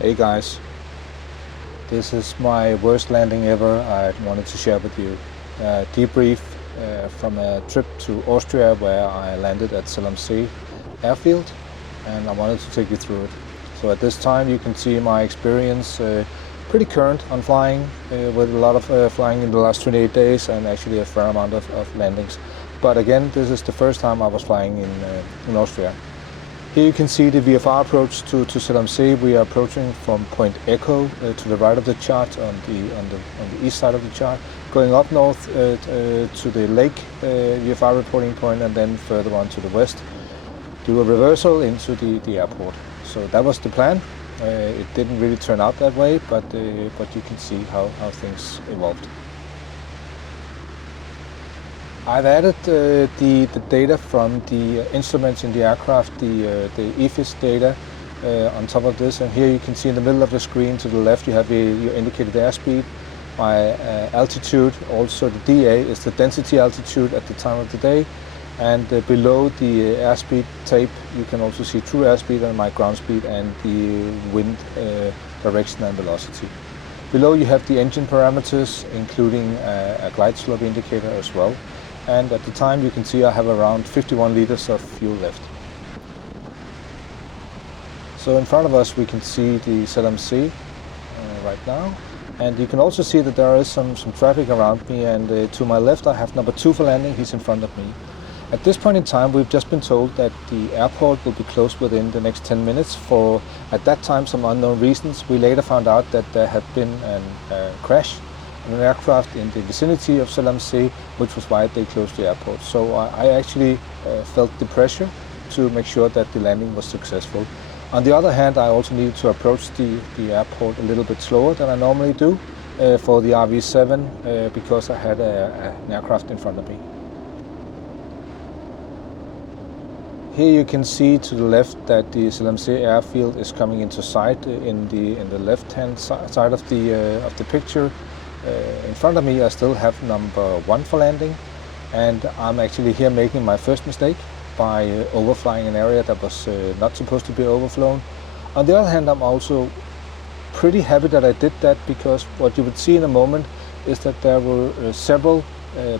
Hey guys, this is my worst landing ever. I wanted to share with you a debrief from a trip to Austria where I landed at Selamsee airfield, and I wanted to take you through it. So at this time you can see my experience pretty current on flying, with a lot of flying in the last 28 days and actually a fair amount of landings. But again, this is the first time I was flying in Austria. Here you can see the VFR approach to Selamsee. We are approaching from Point Echo to the right of the chart on the east side of the chart, going up north to the lake VFR reporting point, and then further on to the west. Do a reversal into the airport. So that was the plan. It didn't really turn out that way, but you can see how things evolved. I've added the data from the instruments in the aircraft, the EFIS data on top of this, and here you can see in the middle of the screen to the left you have your indicated airspeed, my altitude, also the DA is the density altitude at the time of the day, and below the airspeed tape you can also see true airspeed and my ground speed and the wind direction and velocity. Below you have the engine parameters, including a glide slope indicator as well. And at the time you can see I have around 51 liters of fuel left. So in front of us we can see the Selamsee right now, and you can also see that there is some traffic around me, and to my left I have number 2 for landing. He's in front of me. At this point in time we've just been told that the airport will be closed within the next 10 minutes for, at that time, some unknown reasons. We later found out that there had been a crash in an aircraft in the vicinity of Selamsee, which was why they closed the airport. So I actually felt the pressure to make sure that the landing was successful. On the other hand, I also needed to approach the airport a little bit slower than I normally do for the RV7 because I had an aircraft in front of me. Here you can see to the left that the Selamsee airfield is coming into sight in the left-hand side of the picture. In front of me I still have number 1 for landing, and I'm actually here making my first mistake by overflying an area that was not supposed to be overflown. On the other hand, I'm also pretty happy that I did that, because what you would see in a moment is that there were several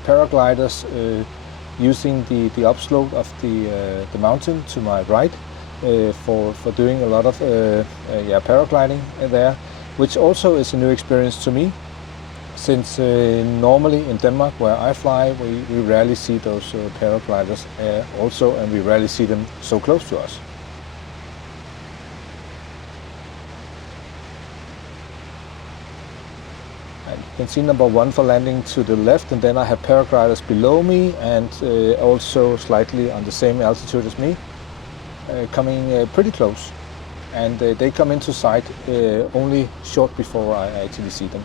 paragliders using the upslope of the mountain to my right for doing a lot of paragliding there, which also is a new experience to me. Since normally in Denmark, where I fly, we rarely see those paragliders also, and we rarely see them so close to us. And you can see number 1 for landing to the left, and then I have paragliders below me and also slightly on the same altitude as me, coming pretty close. And they come into sight only short before I actually see them.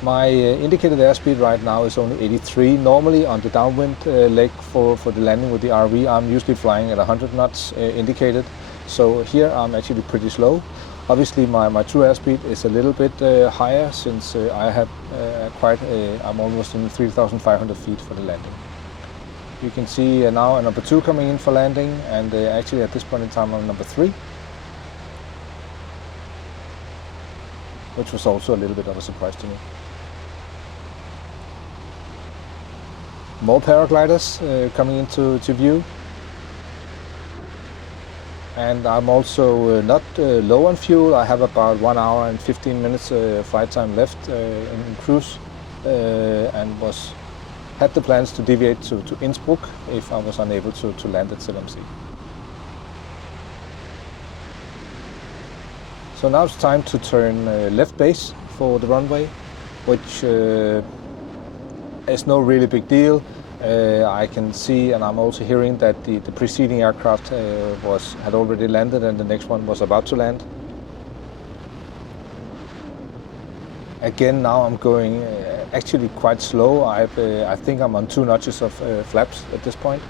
My indicated airspeed right now is only 83. Normally on the downwind leg for the landing with the RV, I'm usually flying at 100 knots indicated. So here I'm actually pretty slow. Obviously my true airspeed is a little bit higher, since I have I'm almost in 3,500 feet for the landing. You can see now a number 2 coming in for landing, and actually at this point in time I'm number 3. Which was also a little bit of a surprise to me. More paragliders coming into view, and I'm also not low on fuel. I have about 1 hour and 15 minutes flight time left in cruise, and had the plans to deviate to Innsbruck if I was unable to land at Selamsee. So now it's time to turn left base for the runway, which is no really big deal. I can see, and I'm also hearing, that the preceding aircraft had already landed, and the next one was about to land. Again, now I'm going actually quite slow. I think I'm on 2 notches of flaps at this point.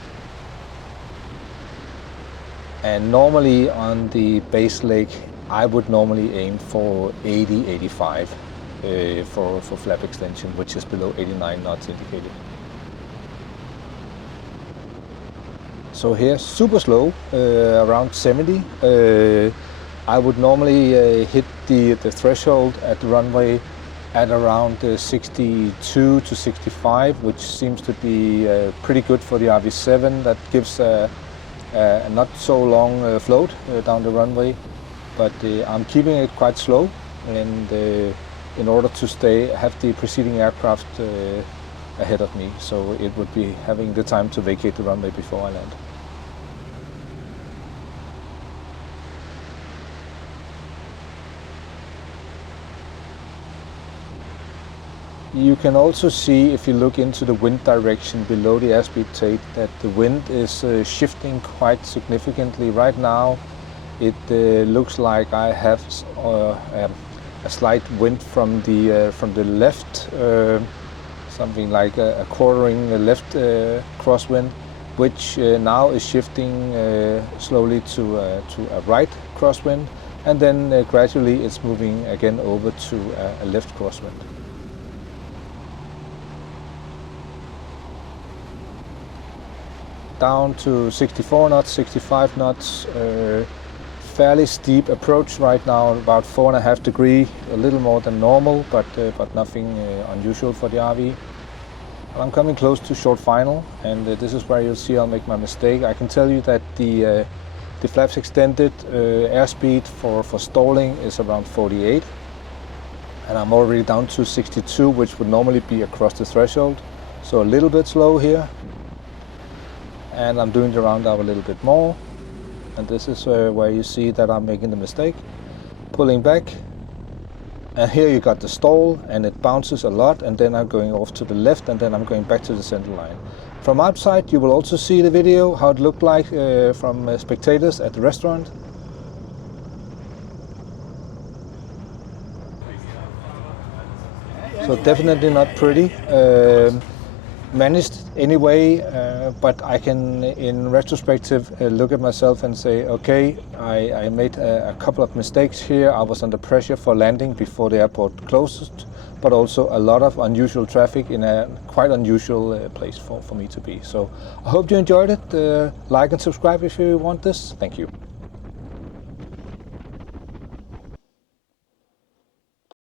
And normally on the base leg, I would normally aim for 80, 85 for flap extension, which is below 89 knots indicated. So here, super slow, around 70. I would normally hit the threshold at the runway at around 62 to 65, which seems to be pretty good for the RV7. That gives a not so long float down the runway, but I'm keeping it quite slow, and in order to have the preceding aircraft ahead of me, so it would be having the time to vacate the runway before I land. You can also see, if you look into the wind direction below the airspeed tape, that the wind is shifting quite significantly. Right now it looks like I have a slight wind from the left, something like a quartering left crosswind, which now is shifting slowly to a right crosswind, and then gradually it's moving again over to a left crosswind. Down to 64 knots, 65 knots, fairly steep approach right now, about 4.5 degrees, a little more than normal, but nothing unusual for the RV. I'm coming close to short final, and this is where you'll see I'll make my mistake. I can tell you that the flaps extended airspeed for stalling is around 48, and I'm already down to 62, which would normally be across the threshold, so a little bit slow here. And I'm doing the round up a little bit more, and this is where you see that I'm making the mistake, pulling back, and here you got the stall, and it bounces a lot, and then I'm going off to the left, and then I'm going back to the center line. From outside you will also see the video how it looked like from spectators at the restaurant. So definitely not pretty. Managed anyway, but I can, in retrospective, look at myself and say, okay, I made a couple of mistakes here. I was under pressure for landing before the airport closed, but also a lot of unusual traffic in a quite unusual place for me to be. So I hope you enjoyed it. Like and subscribe if you want this. Thank you.